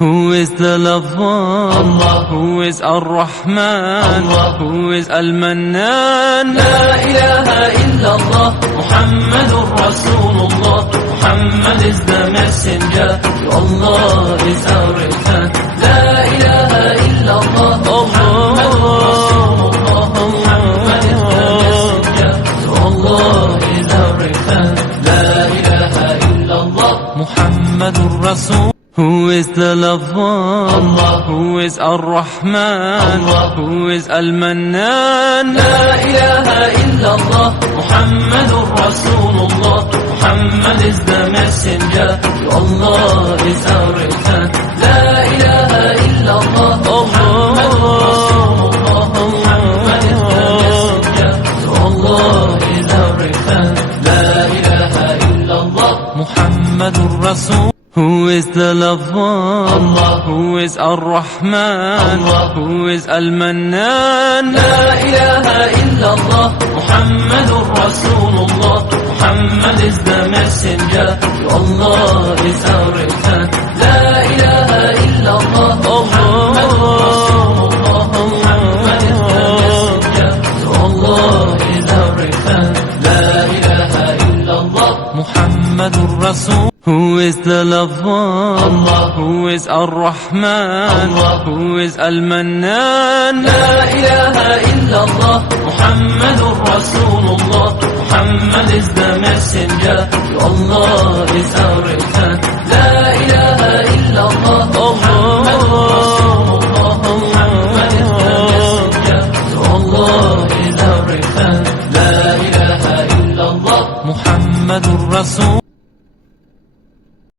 Who is the lover? Allah. Who is Ar-Rahman? Allah. Who is Al-Mannan? La ilaha illallah, Muhammadur Rasulullah. Muhammad is the messenger, to Allah is our return. La ilaha illallah, Muhammadur Rasulullah. Muhammad is the messenger, to Allah is our return. La ilaha illallah, Muhammadur Rasul. Who is the lover? Allah. Who is Ar-Rahman? Allah. Who is Al-Mannan? La ilaha illallah, Muhammadur Rasulullah. Muhammad is the messenger, to Allah is our return. La ilaha illallah, Muhammadur Rasulullah. Muhammad is the messenger, to Allah is our return. La ilaha illallah, Muhammadur Rasul. Who is the lover? Allah. Who is Ar-Rahman? Allah. Who is Al-Mannan? La ilaha illallah, Muhammadur Rasulullah. Muhammad is the messenger, to Allah is our return. La ilaha illallah, Muhammadur Rasulullah. Muhammad is the messenger, to Allah is our return. La ilaha illallah, Muhammadur Rasul. Who is the lover? Allah. Who is Ar-Rahman? Allah. Who is Al-Mannan? La ilaha illallah, Muhammadur Rasulullah. Muhammad is the messenger, to Allah is our return. La